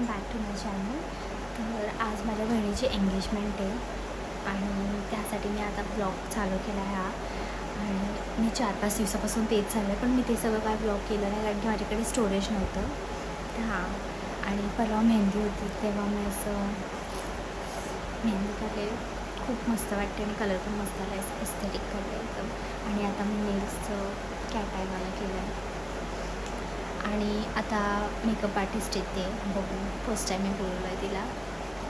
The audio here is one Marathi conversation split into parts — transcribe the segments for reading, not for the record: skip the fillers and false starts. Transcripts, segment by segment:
Welcome back to my channel. तर आज माझ्या बहिणीची एंगेजमेंट आहे आणि त्यासाठी मी आता ब्लॉग चालू केला आहे आणि मी 4-5 दिवसापासून तेच चाललं आहे, पण मी ते सगळं काय ब्लॉग केलं नाही कारण की माझ्याकडे स्टोरेज नव्हतं. हां, आणि परवा मेहंदी होती तेव्हा मी असं मेहंदी काढले, खूप मस्त वाटते आणि कलर पण मस्त आला आहे, एस्थेटिक काढलं एकदम. आणि आता मी नेल्सचं कॅट आयवाला केलं आहे आणि आता मेकअप आर्टिस्ट येते बघू. फर्स्ट टाईम मी बोलवलं आहे तिला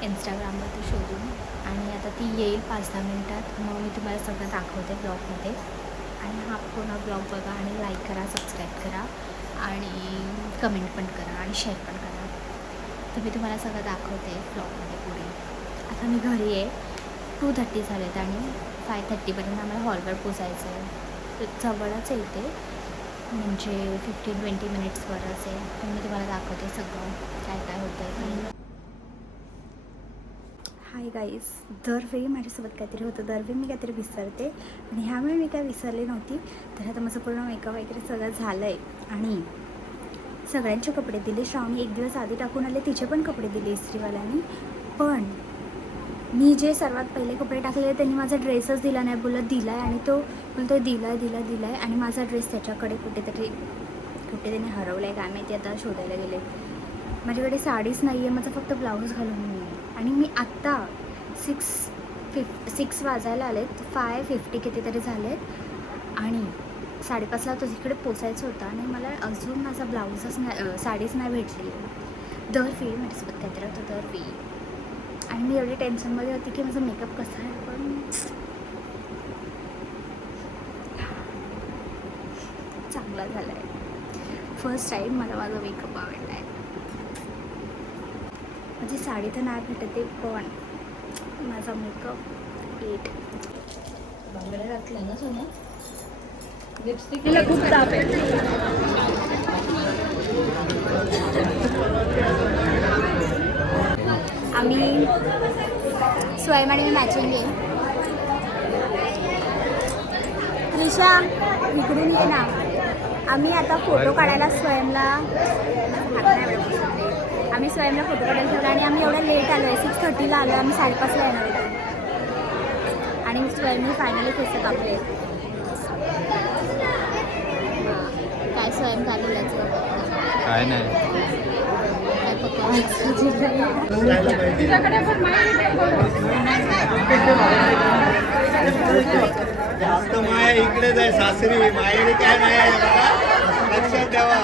इंस्टाग्रामवरती शोधून आणि आता ती येईल 5-10 मिनटात. मग मी तुम्हाला सगळं दाखवते ब्लॉगमध्ये. आणि हा पूर्ण ब्लॉग बघा आणि लाईक करा, सबस्क्राईब करा आणि कमेंट पण करा आणि शेअर पण करा. तर मी तुम्हाला सगळं दाखवते ब्लॉगमध्ये पुढे. आता मी घरी आहे, 2:30 झालेत आणि 5:30पर्यंत आम्हाला हॉलवर पोचायचं आहे. जवळच येते म्हणजे 15-20 मिनिट्सवरच आहे. पण मी तुम्हाला दाखवते सगळं काय काय होतं आहे. हाय गाईज, दरवेळी माझ्यासोबत काहीतरी होतं, दरवेळी मी काहीतरी विसरते आणि ह्यावेळी मी काय विसरले नव्हती. तर आता माझं पूर्ण मेकअप वगैरे सगळं झालं आहे आणि सगळ्यांचे कपडे दिले. श्रावणी 1 दिवस आधी टाकून आले, तिचे पण कपडे दिले इस्त्रीवाल्यांनी. पण मी जे सर्वात पहिले कपडे टाकलेले त्यांनी माझा ड्रेसच दिला नाही. बोलत दिला आहे आणि तो बोलतो दिला आहे आणि माझा ड्रेस त्याच्याकडे कुठे त्याने हरवला आहे काय माहिती. आता शोधायला गेले. माझ्याकडे साडीच नाही आहे, माझा फक्त ब्लाऊज घालून नाही आहे. आणि मी आत्ता 6 वाजायला आलेत, 5:50 कितीतरी झालेत आणि 5:30ला तो तिकडे पोचायचं होतं आणि मला अजून माझा ब्लाऊजच नाही, साडीच नाही भेटली. दरवेळी माझ्यासोबत काहीतरी होतं दरवेळी. आणि मी एवढी टेन्शनमध्ये होती की माझा मेकअप कसा आहे, पण चांगला झाला आहे. फर्स्ट टाईम मला माझा मेकअप आवडला आहे. माझी साडी तर नाही भेटते पण माझा मेकअप 8. बांगड्या घातल्या ना सोन्या, लिपस्टिकला खूप ताप आहे. आम्ही स्वयं आणि मॅचिंग आहे. त्रिशा इकडून ये ना. आम्ही आता फोटो काढायला स्वयंला आम्ही स्वयंला फोटो काढायला ठेवला आणि आम्ही एवढं लेट आलो आहे. 6:30ला आलो, आम्ही 5:30ला येणार होतो आणि स्वयंनी फायनली केस कापले. काय स्वयं काढलेलं काय नाही. जास्त माया इकडेच आहे, सासरी माहेरी काय नाही आहे बघा, लक्षात ठेवा.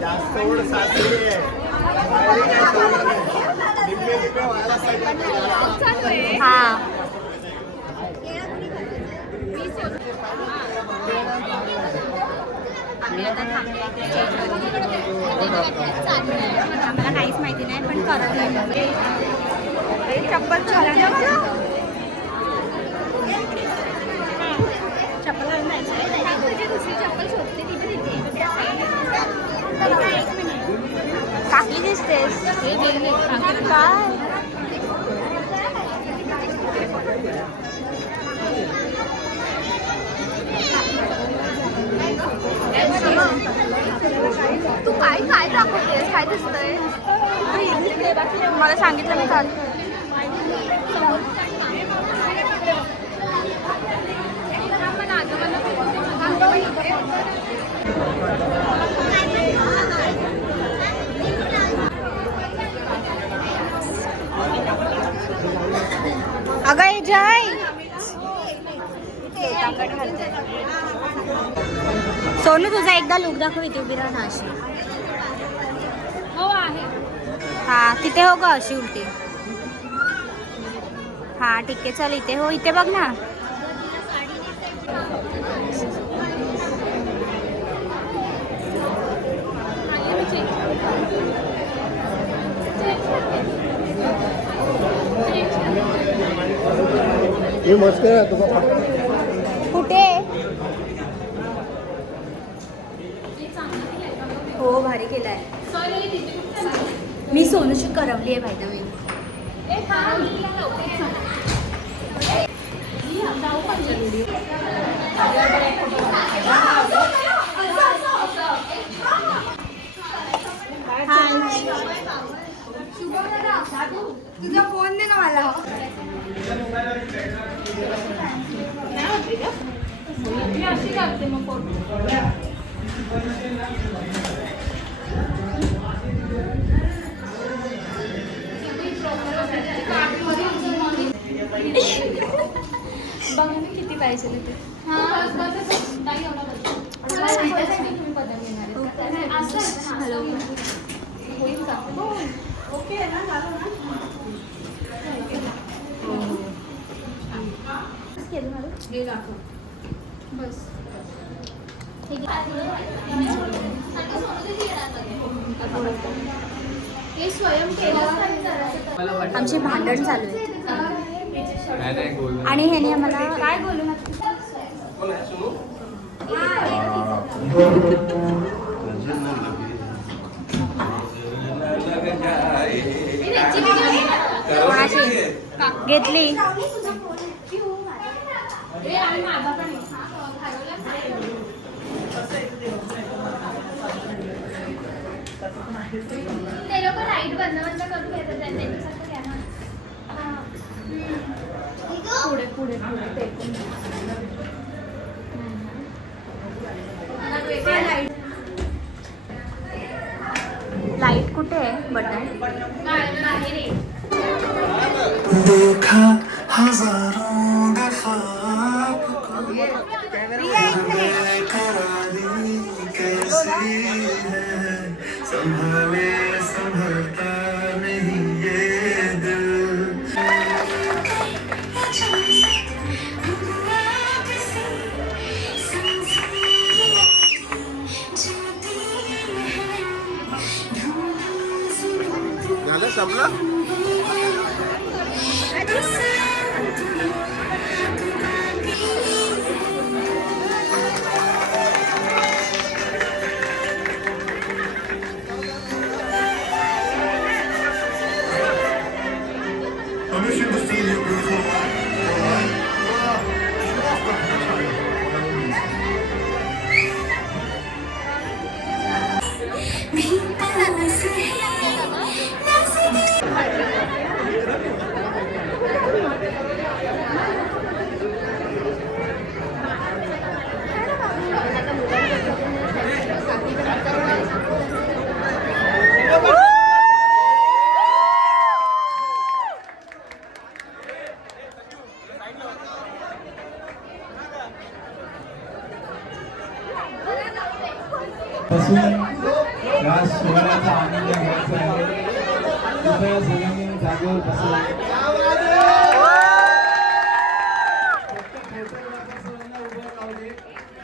जास्त ओढ सासरी आहे, माहेरी काय सोडलं नाही. लिंबे व्हायला पाहिजे. हां, आम्ही आता थांबलो आम्हाला काहीच माहिती नाही पण करत नाही. चप्पल चप्पल घालून जायचं. दुसरी चप्पल शोधते ती पण तिथे. काकी दिसतेस काय. तू काय काय दाखवतेस, काय दिसतंय मला सांगितलं मी काल. अगं जय सोनू तुझा एकदा लुक दाखव. इथे उभी राहा ना अशी. हो आहे. हां तिथे हो ग अशी उलटी. हां ठीक आहे चल इथे हो. इथे बघ ना. मस्त कुठे हो भारी केलाय. मी सोनूची करवली आहे भाई द वे. तुझा फोन दे ना मला. बघा ना किती पाहिजे ते. हॅलो होईल का? ओके ना झालं ना. बस आमचे भांडण चालू आहे आणि ह्याने आम्हाला काय बोलू ना घेतली. ते लोक लाईट बंद बंद करून घेतात त्यांच्यासारखं घ्या ना. पुढे पुढे पुढे लाईट कुठे आहे? बटन देखा हजारों दफा बेकरारी कैसी है संभाले संभलता नहीं ये दिल झालं संपलं. Permission to see you, beautiful one. बसून या सोहळ्याचा आनंद घ्यायचा आहे. कृपया सगळ्यांनी जागेवर बसून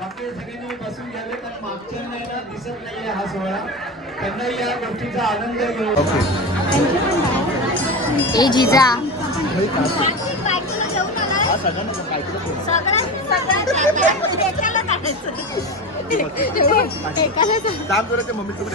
बाकी सगळ्यांनी बसून घ्यावे कारण मागच्या नाही ना दिसत नाहीये हा सोहळा. त्यांनाही या गोष्टीचा आनंद घेऊ. ए जिजा काम करायचं मम्मी सोबत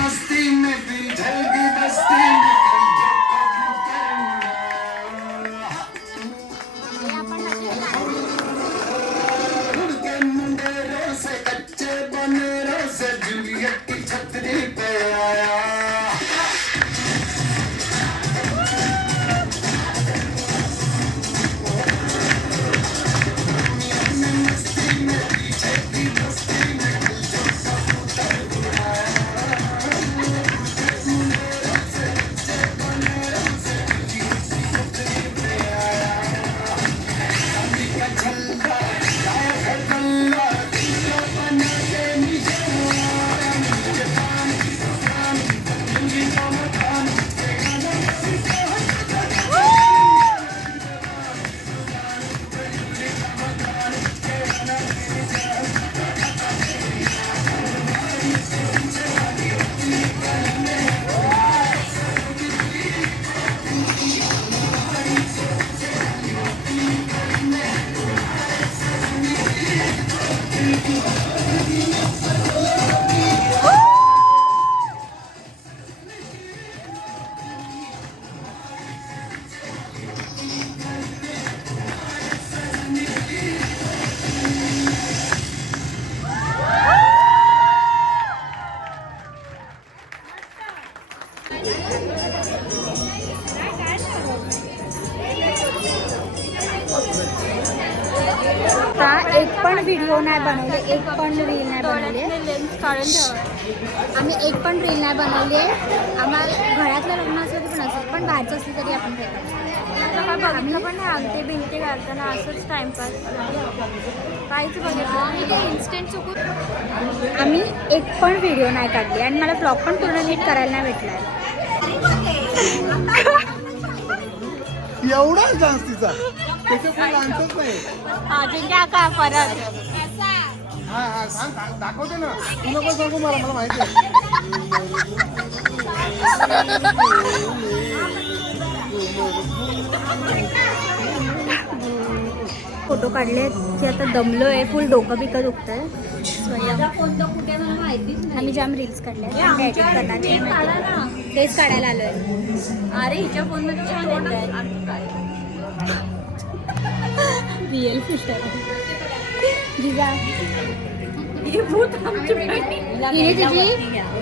मस्ती में दिल ढल गई बस्ती में के मुंडेरों से कच्चे बनेरों से जूलियट की छतरी पे आया आता एक पण व्हिडिओ नाही बनवले, एक पण रील नाही बनवली. आम्ही एक पण रील नाही बनवली आहे. आम्हाला घरातलं लग्न असलं पण असं, पण बाहेरचं असलं तरी आपण बघितलं पण नाही. आमचे भिंती घालताना असंच टाइमपास काहीच बघितलं आम्ही ते इन्स्टंट चुकून. आम्ही एक पण व्हिडिओ नाही काढली आणि मला ब्लॉग पण पूर्ण नीट करायला नाही भेटला. एवढाच डान्स तिचा, त्याच्या पण डान्सच नाही. अजिंक्य का परत हा हा सांग, दाखवते ना. तू नको सांगू मला माहिती आहे. फोटो काढले की आता दमलो आहे, फुल डोकं बिकं दुखतंय. आम्ही जाम रील्स काढले, एडिट करणार तेच काढायला आलोय. अरे हिच्या फोनमध्ये छान रिअल फिल्टर हिने तिची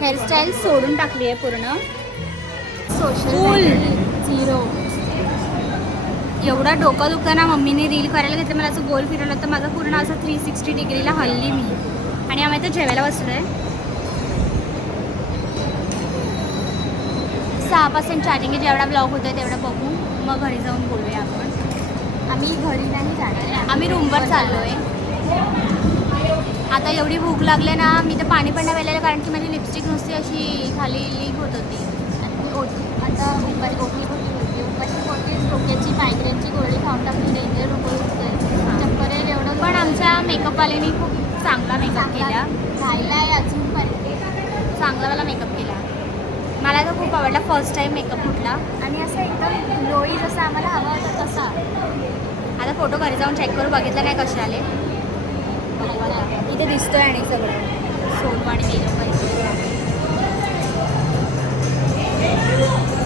हेअरस्टाईल सोडून टाकली आहे पूर्ण. Social zero. एवढा डोकं दुखतं ना, मम्मीने रील करायला घेतलं, मला असं गोल फिरवलं तर माझं पूर्ण असं 360 डिग्रीला हल्ली मी. आणि आम्ही तर जेवायला बसलोय. 6% चार्जिंग आहे. जेवढा ब्लॉग होतोय तेवढा बघू, मग घरी जाऊन बोलूया आपण. आम्ही घरी नाही जाणार, आम्ही रूमवर चाललोय. आता एवढी भूक लागले ना, मी तर पाणी पण नाही प्यायलेलं कारण की माझी लिपस्टिक नुसती अशी खाली लीक होत होती. आता उपाशी पोटी डोक्याची मायग्रेनची गोळी खाऊन टाकली. डेंजर चक्कर येईल एवढं. पण आमच्या मेकअपवाल्याने खूप चांगला मेकअप केला. राहिला आहे अजून पण चांगला मला मेकअप केला. मला तर खूप आवडला फर्स्ट टाइम मेकअप कुठला आणि असं एकदम ग्लोई जसं आम्हाला हवा होता तसा. आता फोटो घरी जाऊन चेक करू, बघितलं नाही कसे आले. इथे दिसतोय आणि सगळं सोनू आणि मेकअप.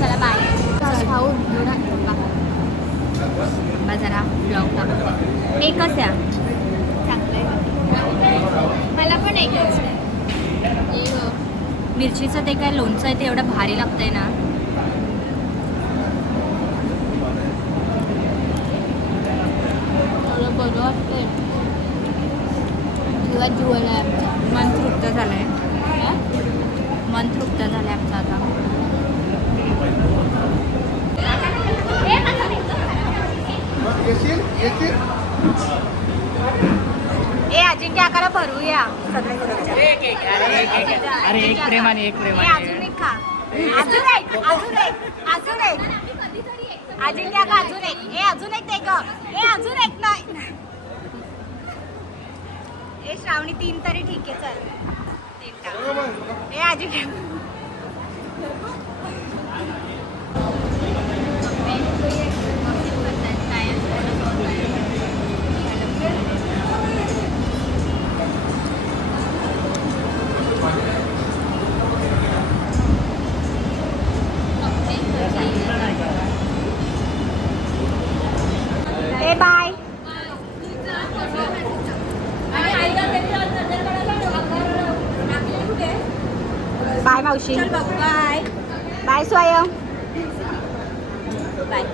चला बाय. खाऊन जरा ब्लॉग टाक. एकच आहे चांगलं आहे. मला पण एकच आहे. मिरचीचं ते काय लोणचं आहे ते एवढं भारी लागतंय ना. बरं वाटतंय. मन तृप्त झालंय. मन तृप्त झालंय आमचं आता. ए अजिंक्य आकाला भरूया. अरे एक प्रेमाने एक प्रेमाने. अजून एक खा. अजून एक अजून एक अजून एक. अजिंक्य का अजून एक. ए अजून एक दे ग. ए अजून एक नाही. ए श्रावणी 3 तरी ठीक आहे चल. 3 टाक. ए अजिंक्य ए बाय. बाय मावशी. बाय. बाय स्वयं. बाय.